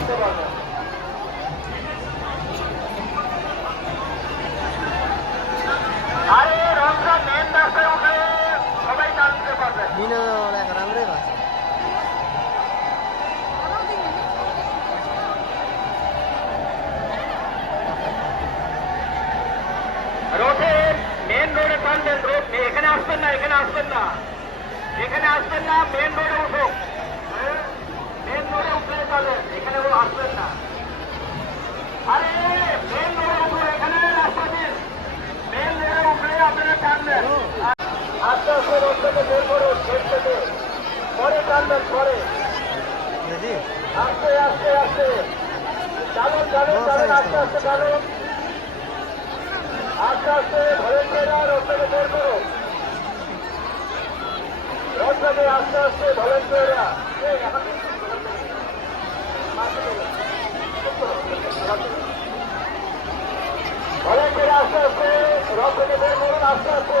টানতে পারবে। আরে রমজান মেন রাস্তায় উঠে সবাই টানতে পারবে। রোডে মেন রোডে টানবেন, রোড এখানে আসবেন না, এখানে আসবেন না, এখানে আসবেন না, মেন রোডে উঠুন, মেন রোডে উঠলে চলেন, এখানে আসবেন না। আরে মেন রোডে উঠুন, এখানে রাস্তা দিন, মেন রোডে উঠলে আপনারা টানবেন। আস্তে আস্তে রোড থেকে বের করুন, গেট থেকে পরে টানবেন, পরে আস্তে আস্তে আস্তে চালুন চালুন চালুন, আস্তে আস্তে চালুন, আস্তে আস্তে ভলেন্টিয়াররা রোড থেকে বের করুন, রোড থেকে আস্তে আস্তে ভলেন্টিয়াররা ভলেন্টিয়ার আস্তে আস্তে রোড থেকে বের করুন, আস্তে আস্তে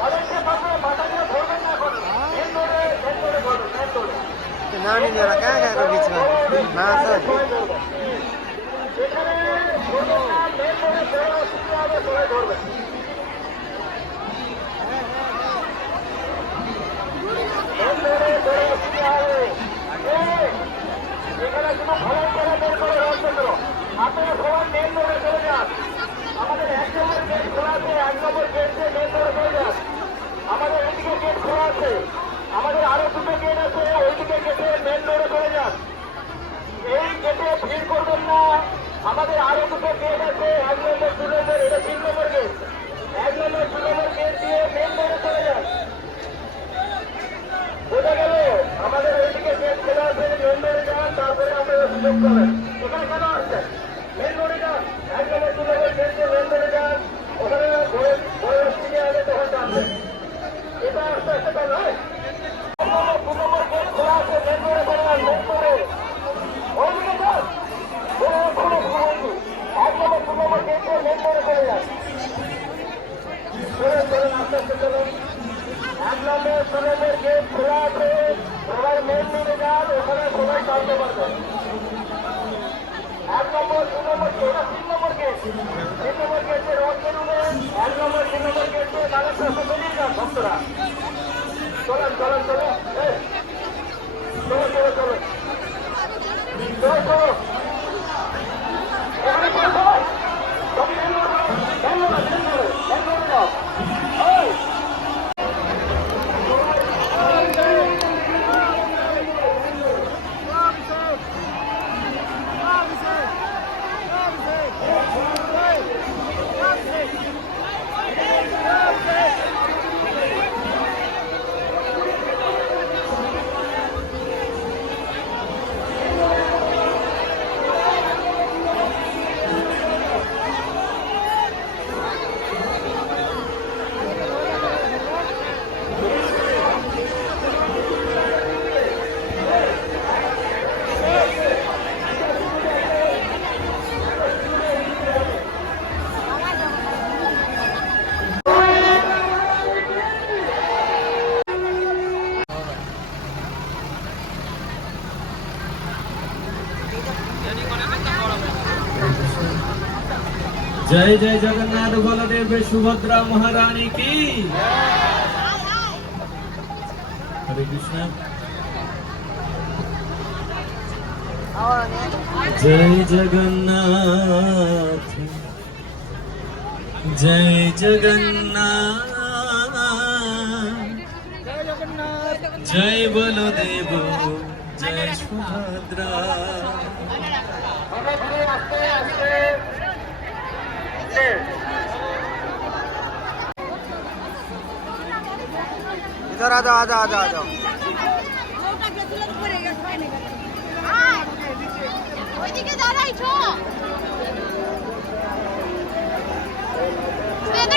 ভলেন্টিয়ার থাকবে, মাথা দিয়ে ধরবেন না, এখন মেন রোডে ধরুন, মেন রোডে नानी जरा कहाँ गएको बिचमा माछ এখানে ধরবেন না, মেন রোডে বড় অসুবিধা হবে, সবাই ধরবেন। মেন রোডে বড় অসুবিধা হবে, এখানে কোনো ভলেন্টিয়াররা বের করে রোড থেকে আপনারা সবাই মেন রোডে চলে যান। আমাদের 1 নম্বর গেট খোলা আছে, 1 নম্বর গেট দিয়ে মেন রোডে চলে যান। আমাদের এইদিকে গেট খোলা আছে, আমাদের আরো 2টো গেট আছে, ওইদিকে গেটে মেন রোডে চলে যান। এই গেটে ভিড় করবেন না, আমাদের আরো 2টো গেট আছে, 1 নম্বর 2 নম্বর, এটা 3 নম্বর গেট, 1 নম্বর 2 নম্বর গেট দিয়ে মেন রোডে চলে যান। বোঝা গেল? আমাদের এইদিকে গেট খোলা আছে, মেন রোডে যান, তারপরে আপনারা সুযোগ পাবেন। এখানে কেন আসছেন? মেন রোডে যান, 1 নম্বর 2 নম্বর গেট দিয়ে মেন রোডে যান, ওখানে বড় রাস্তা আগে তখন টানবেন। এটা আস্তে আস্তে টান, হয় 1 নম্বর 2 নম্বর গেট খোলা আছে, মেন রোডে চলে যান, মেন রোডে ওইদিকে যান, 1 নম্বর 2 নম্বর গেট দিয়ে মেন রোডে চলে যান। চলুন চলুন, আস্তে আস্তে চলুন। 1 নম্বর 2 নম্বর গেট খোলা আছে, সবাই মেন রোডে যান, ওখানে সবাই টানতে পারবেন। 1 নম্বর 2 নম্বর, এটা 3 নম্বর গেট, 3 নম্বর গেটে রোড বেরোবেন, 1 নম্বর 2 নম্বর গেটে মানুষ রাস্তা বেরিয়ে যান ভক্তরা। চলেন চলেন চলেন, চলো চলো চলো চলো চলো, এখানে চলো সবাই, সবাই মেন রোডে, মেন রোডে, মেন রোডে, মেন রোডে যাও। जय जय जगन्नाथ बलदेव सुभद्रा महारानी की हरे कृष्ण। जय जगन्नाथ जय जगन्नाथ जय बलदेव जय सुभद्रा। इधर आ जाओ आ जाओ आ जाओ आ जाओ ওইদিকে দাঁড়াইছো, তুই তো